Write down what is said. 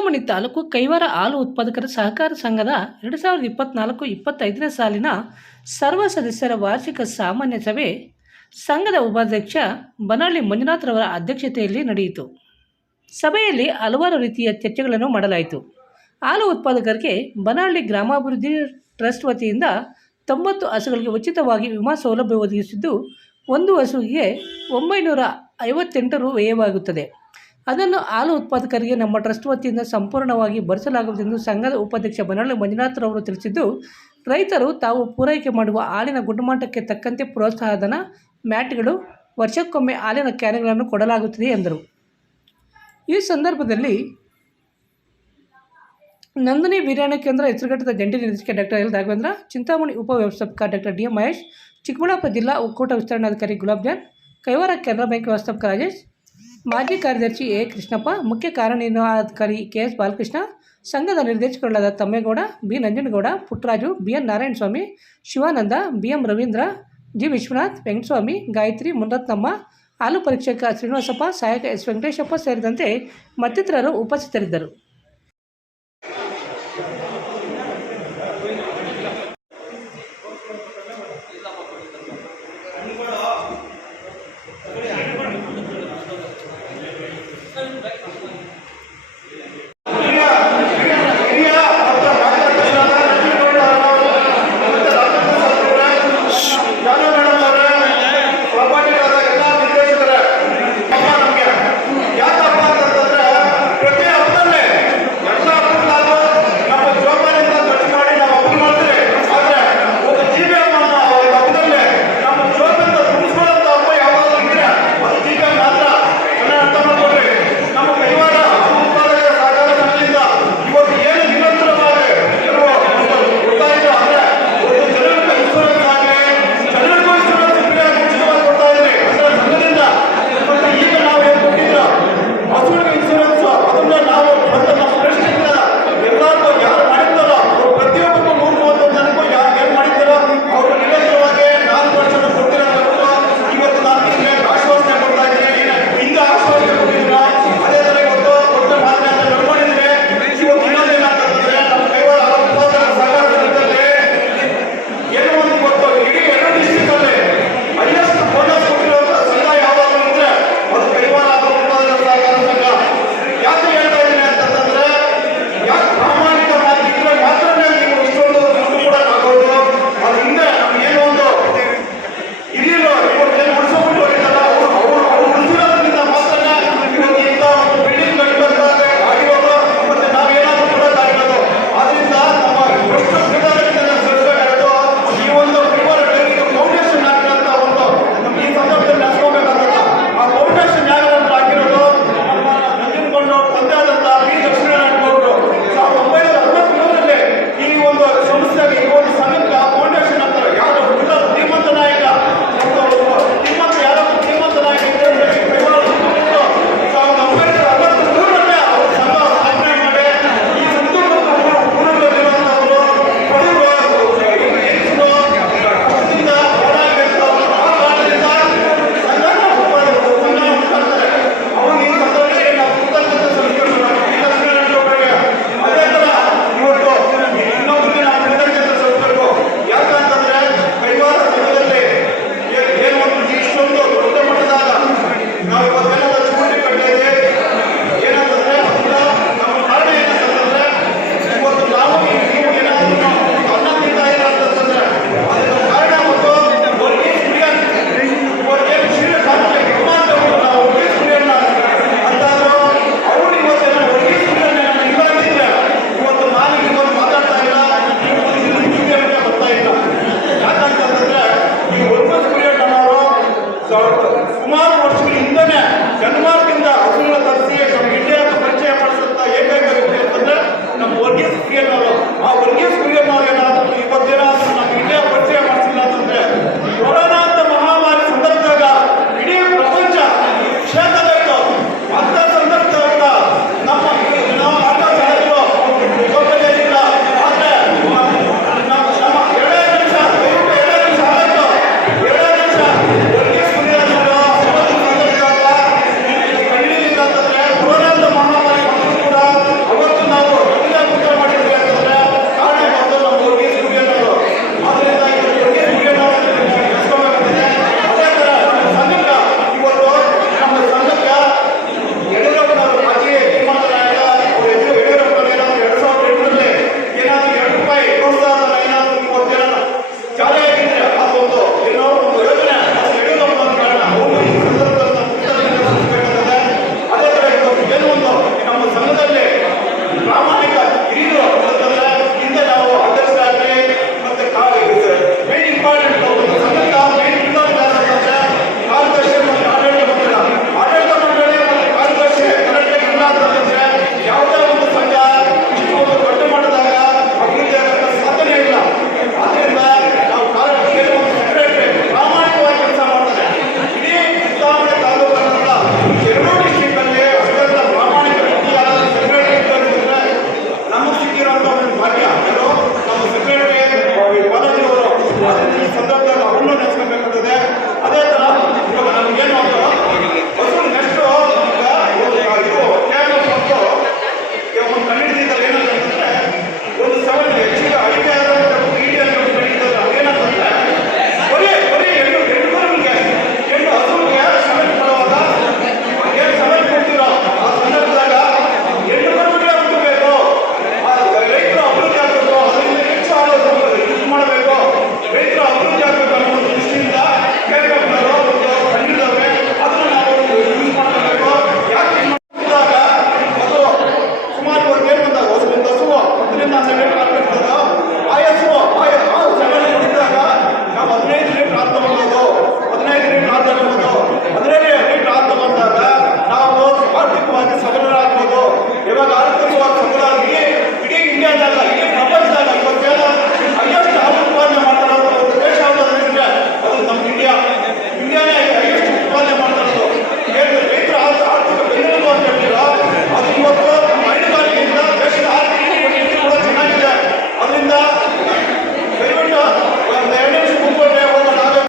ಚಿಂತಾಮಣಿ ತಾಲೂಕು ಕೈವಾರ ಹಾಲು ಉತ್ಪಾದಕರ ಸಹಕಾರ ಸಂಘದ 2024-25ನೇ ಸಾಲಿನ ಸರ್ವ ಸದಸ್ಯರ ವಾರ್ಷಿಕ ಸಾಮಾನ್ಯ ಸಭೆ ಸಂಘದ ಉಪಾಧ್ಯಕ್ಷ ಬನಹಳ್ಳಿ ಮಂಜುನಾಥ್ರವರ ಅಧ್ಯಕ್ಷತೆಯಲ್ಲಿ ನಡೆಯಿತು. ಸಭೆಯಲ್ಲಿ ಹಲವಾರು ರೀತಿಯ ಚರ್ಚೆಗಳನ್ನು ಮಾಡಲಾಯಿತು. ಹಾಲು ಉತ್ಪಾದಕರಿಗೆ ಬನಹಳ್ಳಿ ಗ್ರಾಮಾಭಿವೃದ್ಧಿ ಟ್ರಸ್ಟ್ ವತಿಯಿಂದ 90 ಹಸುಗಳಿಗೆ ಉಚಿತವಾಗಿ ವಿಮಾ ಸೌಲಭ್ಯ ಒದಗಿಸಿದ್ದು, ಒಂದು ಹಸುವಿಗೆ 958 ರು ವ್ಯಯವಾಗುತ್ತದೆ. ಅದನ್ನು ಹಾಲು ಉತ್ಪಾದಕರಿಗೆ ನಮ್ಮ ಟ್ರಸ್ಟ್ ವತಿಯಿಂದ ಸಂಪೂರ್ಣವಾಗಿ ಭರಿಸಲಾಗುವುದೆಂದು ಸಂಘದ ಉಪಾಧ್ಯಕ್ಷ ಬನಹಳ್ಳಿ ಮಂಜುನಾಥ್ರವರು ತಿಳಿಸಿದ್ದು, ರೈತರು ತಾವು ಪೂರೈಕೆ ಮಾಡುವ ಹಾಲಿನ ಗುಣಮಟ್ಟಕ್ಕೆ ತಕ್ಕಂತೆ ಪ್ರೋತ್ಸಾಹಧನ, ಮ್ಯಾಟ್ಗಳು, ವರ್ಷಕ್ಕೊಮ್ಮೆ ಹಾಲಿನ ಕ್ಯಾನ್ಗಳನ್ನು ಕೊಡಲಾಗುತ್ತದೆ ಎಂದರು. ಈ ಸಂದರ್ಭದಲ್ಲಿ ನಂದಿನಿ ವೀರ್ಯಾಣು ಕೇಂದ್ರ ಹೆಸರುಘಟ್ಟದ ಜಂಟಿ ನಿರ್ದೇಶಕ ಡಾಕ್ಟರ್ ಎಲ್ ರಾಘವೇಂದ್ರ, ಚಿಂತಾಮಣಿ ಉಪ ವ್ಯವಸ್ಥಾಪಕ doctor D M Mahesh, Chikkaballapur ಜಿಲ್ಲಾ ಒಕ್ಕೂಟ ವಿಸ್ತರಣಾಧಿಕಾರಿ ಗುಲಾಬ್ ಜಾನ್, ಕೈವಾರ ಕೆನರಾ ಬ್ಯಾಂಕ್ ವ್ಯವಸ್ಥಾಪಕ ರಾಜೇಶ್, ಮಾಜಿ ಕಾರ್ಯದರ್ಶಿ ಎ ಕೃಷ್ಣಪ್ಪ, ಮುಖ್ಯ ಕಾರ್ಯನಿರ್ವಹಣಾಧಿಕಾರಿ ಕೆಎಸ್ ಬಾಲಕೃಷ್ಣ, ಸಂಘದ ನಿರ್ದೇಶಕರುಗಳಾದ Thammegowda, B Nanjanagowda, Puttaraju, BN Narayanaswamy, Shivananda, BM Ravindra, G Vishwanath, Venkataswamy, Gayathri, Munarathnamma, ಹಾಲು ಪರೀಕ್ಷಕ ಶ್ರೀನಿವಾಸಪ್ಪ, ಸಹಾಯಕ ಎಸ್ ವೆಂಕಟೇಶಪ್ಪ ಸೇರಿದಂತೆ ಮತ್ತಿತರರು ಉಪಸ್ಥಿತರಿದ್ದರು.